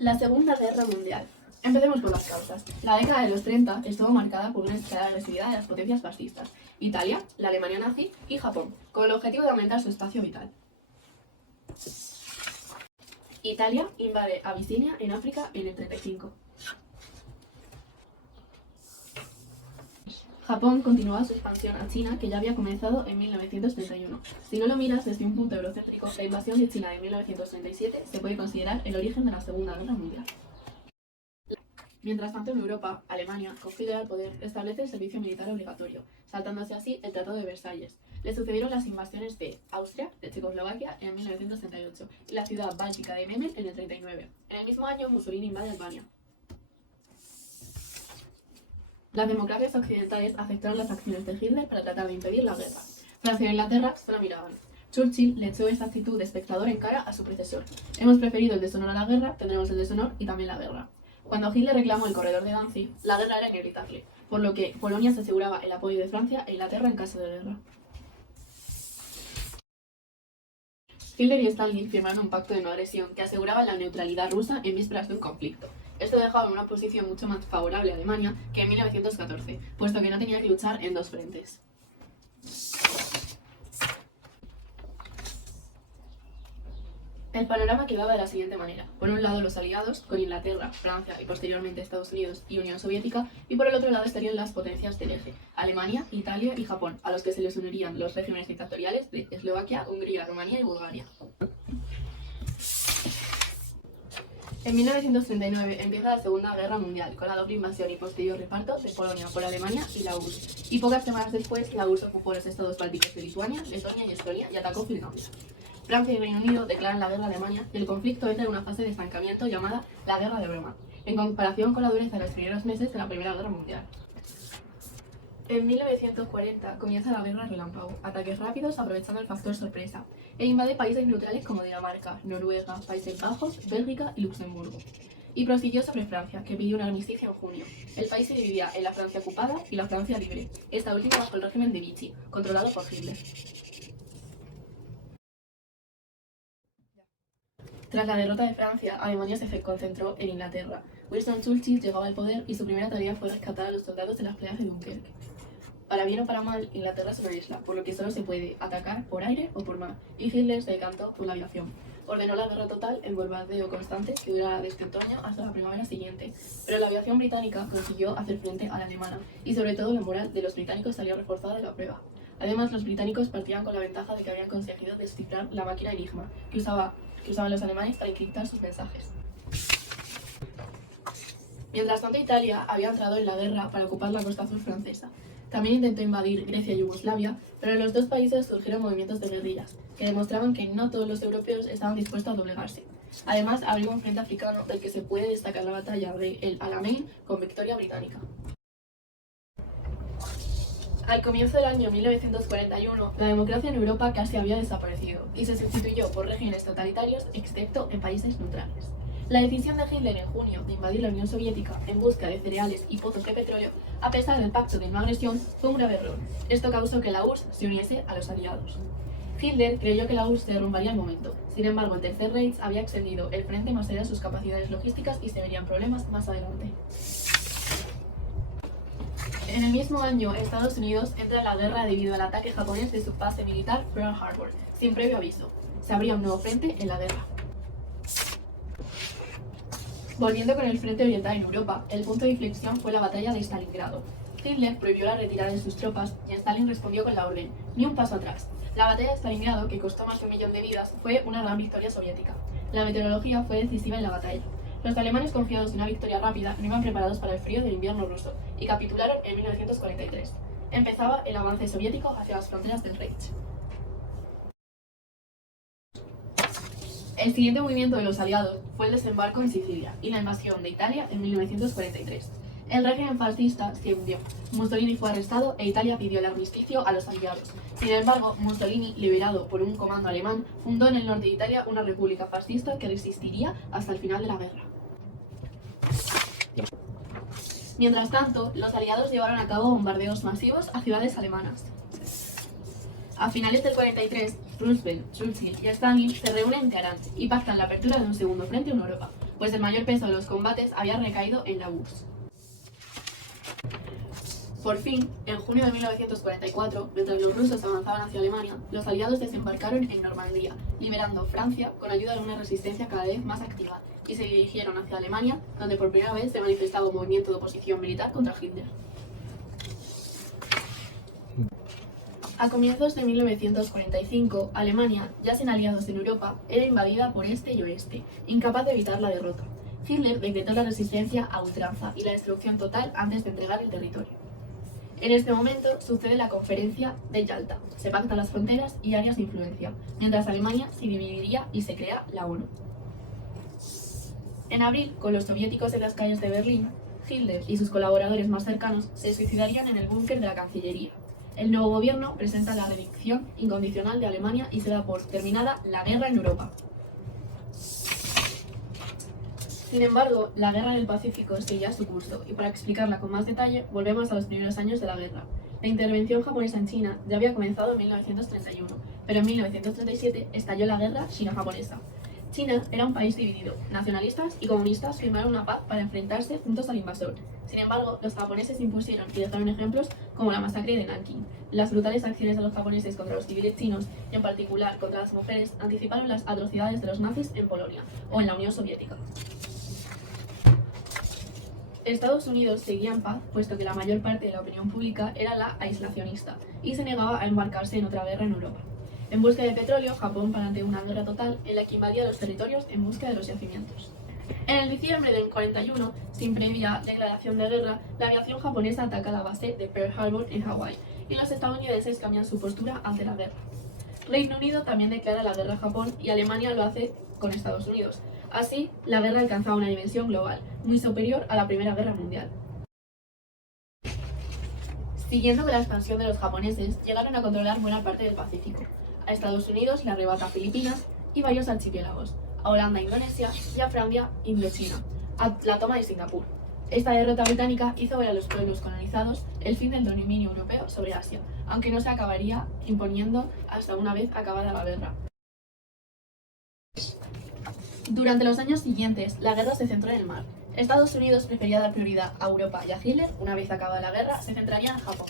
La Segunda Guerra Mundial. Empecemos por las causas. La década de los 30 estuvo marcada por una escalada agresividad de las potencias fascistas: Italia, la Alemania nazi y Japón, con el objetivo de aumentar su espacio vital. Italia invade Abisinia en África en el 35. Japón continuaba su expansión a China, que ya había comenzado en 1931. Si no lo miras desde un punto eurocéntrico, la invasión de China de 1937 se puede considerar el origen de la Segunda Guerra Mundial. Mientras tanto, en Europa, Alemania, con Hitler al poder, establece el servicio militar obligatorio, saltándose así el Tratado de Versalles. Le sucedieron las invasiones de Austria, de Checoslovaquia en 1938 y la ciudad báltica de Memel en el 39. En el mismo año, Mussolini invade Albania. Las democracias occidentales aceptaron las acciones de Hitler para tratar de impedir la guerra. Francia e Inglaterra solo miraban. Churchill le echó esta actitud de espectador en cara a su predecesor. Hemos preferido el deshonor a la guerra, tendremos el deshonor y también la guerra. Cuando Hitler reclamó el corredor de Danzig, la guerra era inevitable, por lo que Polonia se aseguraba el apoyo de Francia e Inglaterra en caso de guerra. Hitler y Stalin firmaron un pacto de no agresión que aseguraba la neutralidad rusa en vísperas de un conflicto. Esto dejaba en una posición mucho más favorable a Alemania que en 1914, puesto que no tenía que luchar en dos frentes. El panorama quedaba de la siguiente manera: por un lado los aliados, con Inglaterra, Francia y posteriormente Estados Unidos y Unión Soviética, y por el otro lado estarían las potencias del eje: Alemania, Italia y Japón, a los que se les unirían los regímenes dictatoriales de Eslovaquia, Hungría, Rumanía y Bulgaria. En 1939 empieza la Segunda Guerra Mundial, con la doble invasión y posterior reparto de Polonia por Alemania y la URSS. Y pocas semanas después, la URSS ocupó los estados bálticos de Lituania, Letonia y Estonia y atacó Finlandia. Francia y Reino Unido declaran la guerra a Alemania y el conflicto entra en una fase de estancamiento llamada la Guerra de Broma, en comparación con la dureza de los primeros meses de la Primera Guerra Mundial. En 1940 comienza la Guerra Relámpago, ataques rápidos aprovechando el factor sorpresa, e invade países neutrales como Dinamarca, Noruega, Países Bajos, Bélgica y Luxemburgo. Y prosiguió sobre Francia, que pidió un armisticio en junio. El país se dividía en la Francia ocupada y la Francia libre, esta última bajo el régimen de Vichy, controlado por Hitler. Tras la derrota de Francia, Alemania se concentró en Inglaterra. Winston Churchill llegaba al poder y su primera tarea fue rescatar a los soldados de las playas de Dunkerque. Para bien o para mal, Inglaterra es una isla, por lo que solo se puede atacar por aire o por mar, y Hitler se decantó por la aviación. Ordenó la guerra total en bombardeo constante que durará desde otoño hasta la primavera siguiente, pero la aviación británica consiguió hacer frente a la alemana, y sobre todo la moral de los británicos salió reforzada de la prueba. Además, los británicos partían con la ventaja de que habían conseguido descifrar la máquina Enigma, que usaban los alemanes para encriptar sus mensajes. Mientras tanto, Italia había entrado en la guerra para ocupar la costa azul francesa. También intentó invadir Grecia y Yugoslavia, pero en los dos países surgieron movimientos de guerrillas, que demostraban que no todos los europeos estaban dispuestos a doblegarse. Además, abrió un frente africano del que se puede destacar la batalla de El Alamein con victoria británica. Al comienzo del año 1941, la democracia en Europa casi había desaparecido y se sustituyó por regímenes totalitarios, excepto en países neutrales. La decisión de Hitler en junio de invadir la Unión Soviética en busca de cereales y pozos de petróleo, a pesar del pacto de no agresión, fue un grave error. Esto causó que la URSS se uniese a los aliados. Hitler creyó que la URSS se derrumbaría al momento. Sin embargo, el Tercer Reich había extendido el frente más allá de sus capacidades logísticas y se verían problemas más adelante. En el mismo año, Estados Unidos entra en la guerra debido al ataque japonés de su base militar Pearl Harbor, sin previo aviso. Se abría un nuevo frente en la guerra. Volviendo con el frente oriental en Europa, el punto de inflexión fue la batalla de Stalingrado. Hitler prohibió la retirada de sus tropas y Stalin respondió con la orden: ni un paso atrás. La batalla de Stalingrado, que costó más de 1 millón de vidas, fue una gran victoria soviética. La meteorología fue decisiva en la batalla. Los alemanes, confiados en una victoria rápida, no iban preparados para el frío del invierno ruso y capitularon en 1943. Empezaba el avance soviético hacia las fronteras del Reich. El siguiente movimiento de los aliados fue el desembarco en Sicilia y la invasión de Italia en 1943. El régimen fascista se hundió, Mussolini fue arrestado e Italia pidió el armisticio a los aliados. Sin embargo, Mussolini, liberado por un comando alemán, fundó en el norte de Italia una república fascista que resistiría hasta el final de la guerra. Mientras tanto, los aliados llevaron a cabo bombardeos masivos a ciudades alemanas. A finales del 43, Roosevelt, Churchill y Stalin se reúnen en Teherán y pactan la apertura de un segundo frente en Europa. pues el mayor peso de los combates había recaído en la URSS. Por fin, en junio de 1944, mientras los rusos avanzaban hacia Alemania, los aliados desembarcaron en Normandía, liberando Francia con ayuda de una resistencia cada vez más activa, y se dirigieron hacia Alemania, donde por primera vez se manifestaba un movimiento de oposición militar contra Hitler. A comienzos de 1945, Alemania, ya sin aliados en Europa, era invadida por este y oeste, incapaz de evitar la derrota. Hitler decretó la resistencia a ultranza y la destrucción total antes de entregar el territorio. En este momento sucede la Conferencia de Yalta, se pactan las fronteras y áreas de influencia, mientras Alemania se dividiría y se crea la ONU. En abril, con los soviéticos en las calles de Berlín, Hitler y sus colaboradores más cercanos se suicidarían en el búnker de la Cancillería. El nuevo gobierno presenta la rendición incondicional de Alemania y se da por terminada la guerra en Europa. Sin embargo, la guerra en el Pacífico seguía su curso, y para explicarla con más detalle, volvemos a los primeros años de la guerra. La intervención japonesa en China ya había comenzado en 1931, pero en 1937 estalló la guerra chino-japonesa. China era un país dividido. Nacionalistas y comunistas firmaron una paz para enfrentarse juntos al invasor. Sin embargo, los japoneses impusieron y dejaron ejemplos como la masacre de Nankín. Las brutales acciones de los japoneses contra los civiles chinos, y en particular contra las mujeres, anticiparon las atrocidades de los nazis en Polonia o en la Unión Soviética. Estados Unidos seguía en paz, puesto que la mayor parte de la opinión pública era la aislacionista y se negaba a embarcarse en otra guerra en Europa. En busca de petróleo, Japón planteó una guerra total en la que invadía los territorios en busca de los yacimientos. En el diciembre del 41, sin previa declaración de guerra, la aviación japonesa ataca la base de Pearl Harbor en Hawái, y los estadounidenses cambian su postura ante la guerra. Reino Unido también declara la guerra a Japón y Alemania lo hace con Estados Unidos. Así, la guerra alcanzaba una dimensión global, muy superior a la Primera Guerra Mundial. Siguiendo con la expansión de los japoneses, llegaron a controlar buena parte del Pacífico. A Estados Unidos le arrebata Filipinas y varios archipiélagos, a Holanda e Indonesia y a Francia Indochina, a la toma de Singapur. Esta derrota británica hizo ver a los pueblos colonizados el fin del dominio europeo sobre Asia, aunque no se acabaría imponiendo hasta una vez acabada la guerra. Durante los años siguientes, la guerra se centró en el mar. Estados Unidos prefería dar prioridad a Europa y a Hitler. Una vez acabada la guerra, se centraría en Japón.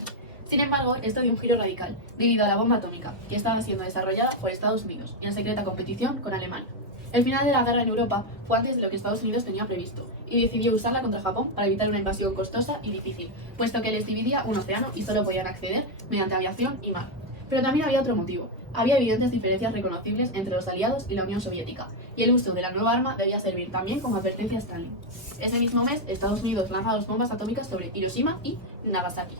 Sin embargo, esto dio un giro radical, debido a la bomba atómica, que estaba siendo desarrollada por Estados Unidos, en secreta competición con Alemania. El final de la guerra en Europa fue antes de lo que Estados Unidos tenía previsto, y decidió usarla contra Japón para evitar una invasión costosa y difícil, puesto que les dividía un océano y solo podían acceder mediante aviación y mar. Pero también había otro motivo. Había evidentes diferencias reconocibles entre los aliados y la Unión Soviética, y el uso de la nueva arma debía servir también como advertencia a Stalin. Ese mismo mes, Estados Unidos lanza 2 bombas atómicas sobre Hiroshima y Nagasaki.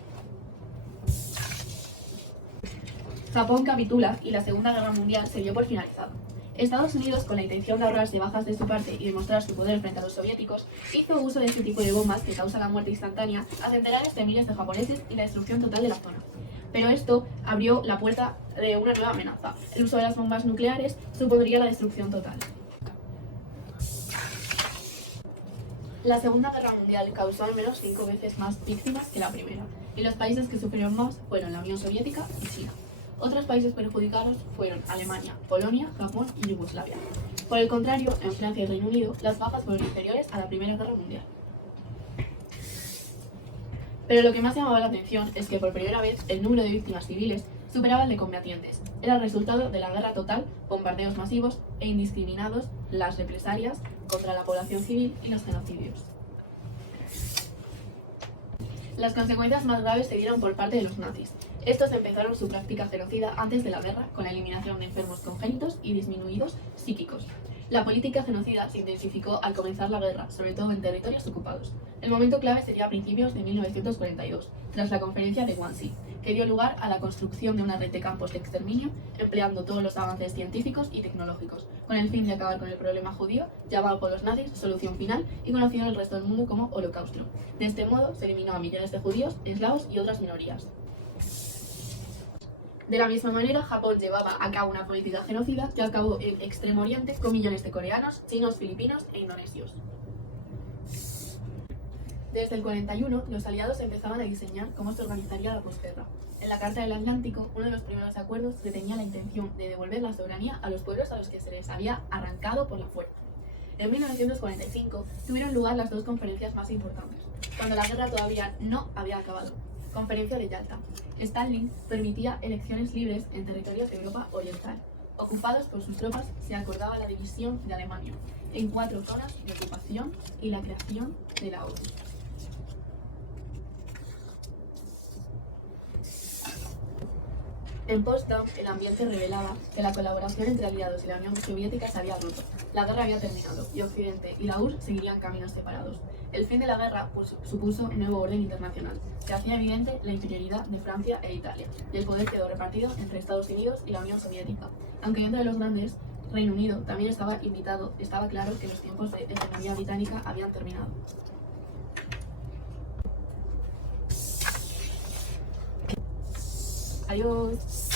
Japón capitula y la Segunda Guerra Mundial se dio por finalizada. Estados Unidos, con la intención de ahorrarse bajas de su parte y demostrar su poder frente a los soviéticos, hizo uso de este tipo de bombas que causan la muerte instantánea a centenares de miles de japoneses y la destrucción total de la zona. Pero esto abrió la puerta de una nueva amenaza. El uso de las bombas nucleares supondría la destrucción total. La Segunda Guerra Mundial causó al menos 5 veces más víctimas que la primera, y los países que sufrieron más fueron la Unión Soviética y China. Otros países perjudicados fueron Alemania, Polonia, Japón y Yugoslavia. Por el contrario, en Francia y Reino Unido, las bajas fueron inferiores a la Primera Guerra Mundial. Pero lo que más llamaba la atención es que por primera vez el número de víctimas civiles superaba el de combatientes. Era el resultado de la guerra total, bombardeos masivos e indiscriminados, las represalias contra la población civil y los genocidios. Las consecuencias más graves se dieron por parte de los nazis. Estos empezaron su práctica genocida antes de la guerra, con la eliminación de enfermos congénitos y disminuidos psíquicos. La política genocida se intensificó al comenzar la guerra, sobre todo en territorios ocupados. El momento clave sería a principios de 1942, tras la conferencia de Wannsee, que dio lugar a la construcción de una red de campos de exterminio, empleando todos los avances científicos y tecnológicos, con el fin de acabar con el problema judío, llamado por los nazis solución final y conocido en el resto del mundo como Holocausto. De este modo, se eliminó a millones de judíos, eslavos y otras minorías. De la misma manera, Japón llevaba a cabo una política genocida que acabó en Extremo Oriente con millones de coreanos, chinos, filipinos e indonesios. Desde el 41, los aliados empezaban a diseñar cómo se organizaría la posguerra. En la Carta del Atlántico, uno de los primeros acuerdos que tenía la intención de devolver la soberanía a los pueblos a los que se les había arrancado por la fuerza. En 1945 tuvieron lugar las dos conferencias más importantes, cuando la guerra todavía no había acabado. Conferencia de Yalta. Stalin permitía elecciones libres en territorios de Europa Oriental. Ocupados por sus tropas, se acordaba la división de Alemania en 4 zonas de ocupación y la creación de la ONU. En Potsdam, el ambiente revelaba que la colaboración entre aliados y la Unión Soviética se había roto. La guerra había terminado y Occidente y la URSS seguirían caminos separados. El fin de la guerra supuso un nuevo orden internacional. Se hacía evidente la inferioridad de Francia e Italia y el poder quedó repartido entre Estados Unidos y la Unión Soviética. Aunque dentro de los grandes, Reino Unido también estaba invitado, estaba claro que los tiempos de hegemonía británica habían terminado. Adiós.